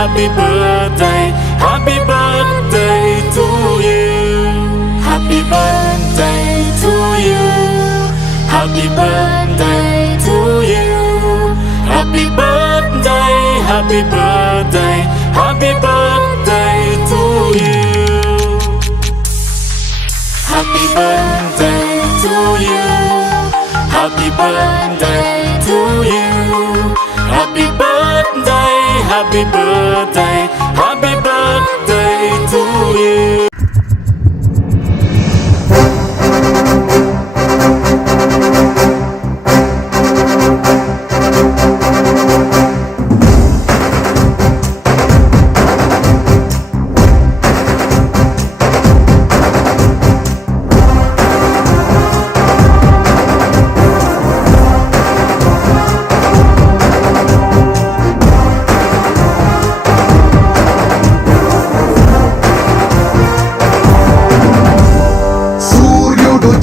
happy birthday, happy birthday to you. Happy birthday to you. Happy birthday to you. Happy birthday, happy birthday, happy birthday to you. Happy birthday to you. Happy birthday to you. Happy birthday, happy birthday, happy birthday to you.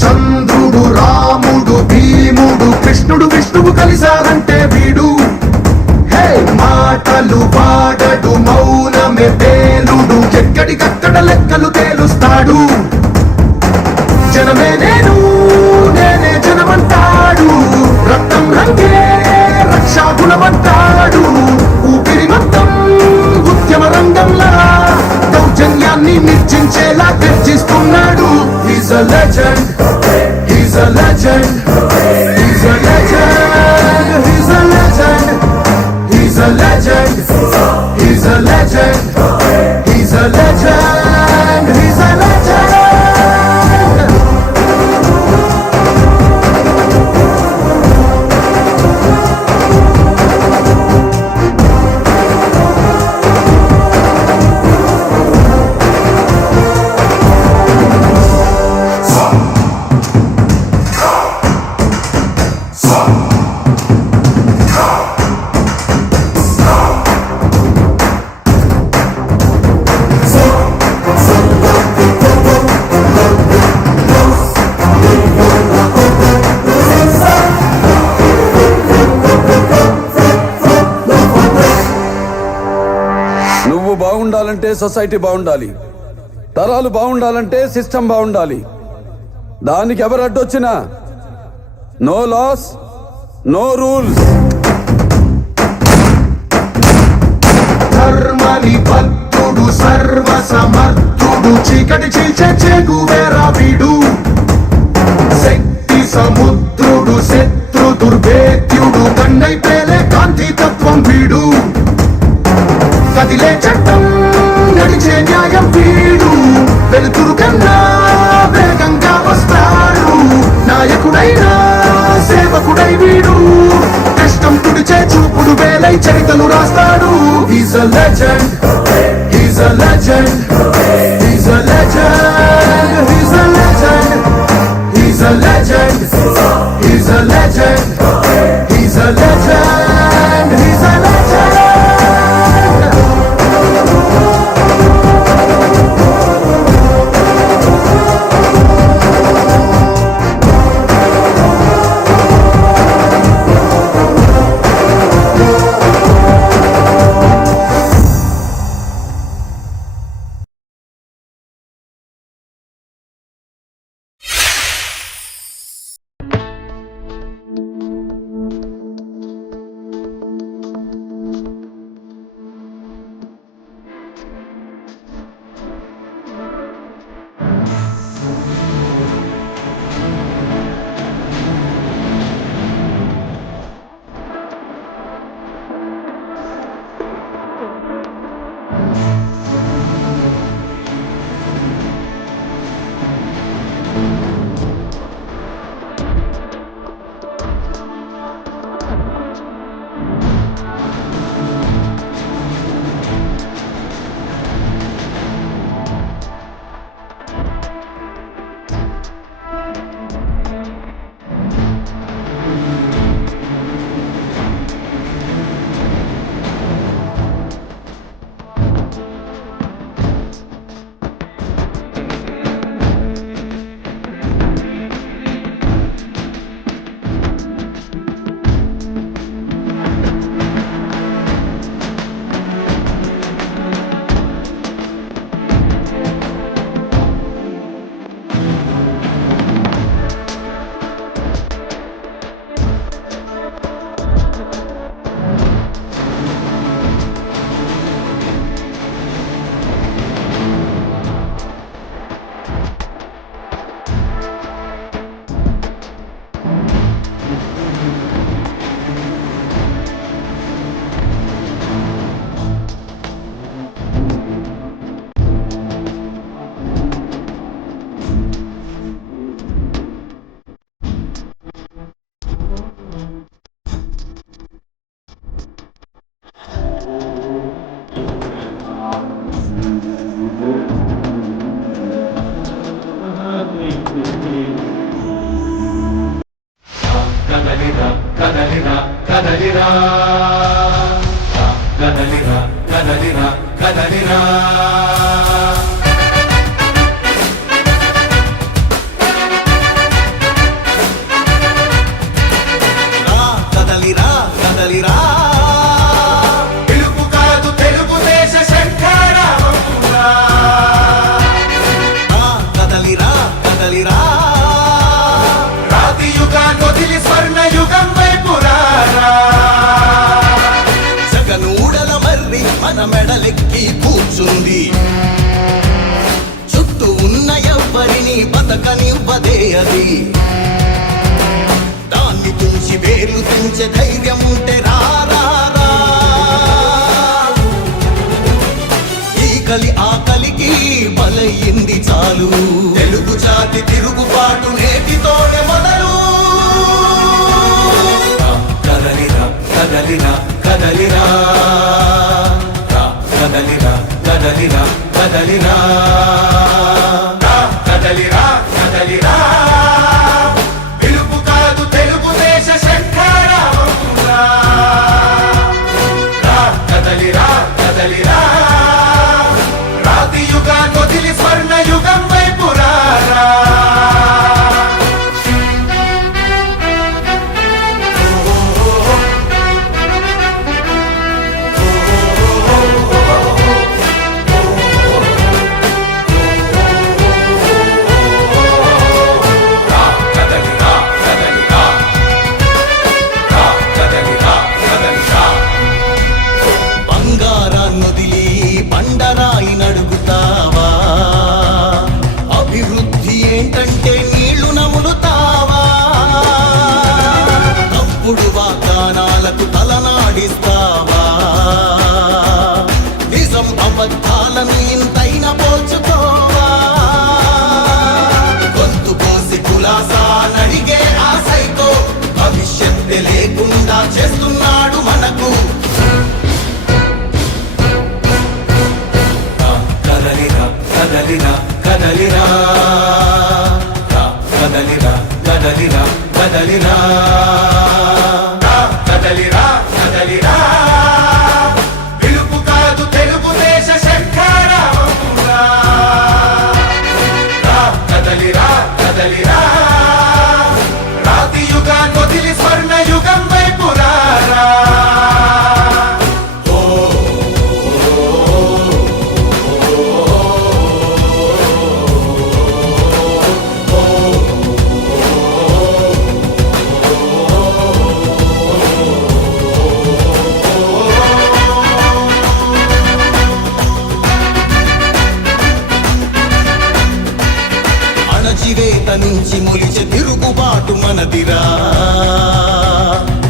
చంద్రుడు రాముడు భీముడు కృష్ణుడు విష్ణువు కలిసారంటే వీడు హే మాటలు వాడడు మౌనమే పేలుడు ఎక్కడికక్కడ లెక్కలు తేలుస్తాడు జనమే నేను నేనే జనమంటాడు రక్తం రంగే రక్షాగుణమంటాడు ఊపిరి మొత్తం ఉద్యమ రంగంలా దౌర్జన్యాన్ని నిర్జించేలా గర్జిస్తున్నాడు. He's a legend. He's a legend. He's a legend. He's a legend. He's a legend. He's a legend. He's a legend. He's a legend. నువ్వు బాగుండాలంటే సొసైటీ బాగుండాలి, తరాలు బాగుండాలంటే సిస్టమ్ బాగుండాలి. దానికి ఎవరు అడ్డొచ్చినా నో లాస్ నో రూల్స్. ధర్మని భక్తుడు సర్వ సమర్థుడు చీకటి చీల్చే చేగువేరా వీడు శక్తి సముద్రుడు శత్రు దుర్భేద్యుడు కన్నై పేలే కాంతి తత్వం వీడు కదిలే చట్టం నడిచే న్యాయం వీడు వెలుతురు కన్నా వేగంగా వస్తాడు నాయకుడైనా సేవకుడై వీడు కష్టం తుడిచే చూపుడు వేలై చరితలు రాస్తాడు. He's a legend. He's a legend. He's a legend. He's a legend. He's a legend. He's a legend. He's a legend. He's a legend. కదలిరా కదలిరా కదలిరా కదలిరా పిలుపు కాదు తెలుగుదేశ శంఖారావమురా. కదలిరా కదలిరా రాతి యుగాన్ని వదిలి స్వర్ణ యుగం వైపు రారా. జగనూడల మర్రి మన మెడలెక్కి కూర్చుంది, చుట్టూ ఉన్న ఎవ్వరిని బతకనివ్వదే అది. దాన్ని తుంచి వేర్లు తుంచే ధైర్యం ఉంటే రారా. ఈ కలి ఆకలికి బలయింది చాలు, తెలుగు జాతి తిరుగుబాటు నేటితోనే మొదలు. కదలిరా కదలిరా కదలిరా కదలిరా కదలిరా కదలిరా కదలిరా కదలిరా పిలుపు కాదు తెలుగుదేశ శంఖారావమురా. కదలిరా కదలిరా రాతి యుగాన్ని వదిలి స్వర్ణ యుగం వైపు రారా. కదలిరా కదలిరా కదలిరా కదలిరా బంగారాన్నొదిలి బండరాయి నడుగుతావా? అభివృద్ధి ఏంటంటే నీళ్లు నములుతావా? తప్పుడు వాగ్దానాలకు తలనాడిస్తావా? నిజం అబద్ధాలను ఇంతైనా పోల్చుకోవా? గొంతు కోసి కులాసా నడిగే ఆ సైకో భవిష్యత్తు లేకుండా చేస్తున్నాడు మనకు. కదలిరా కదలిరా కదలిరా కదలిరా కదలిరా కదలిరా కదలిరా కదలిరా పిలుపు కాదు తెలుగుదేశ శంఖారావమురా. కదలిరా కదలిరా రాతి యుగాన్ని వదిలి స్వర్ణ యుగం వైపు రారా. అణచివేత నుంచి మొలిచే తిరుగుబాటు మనదిరా.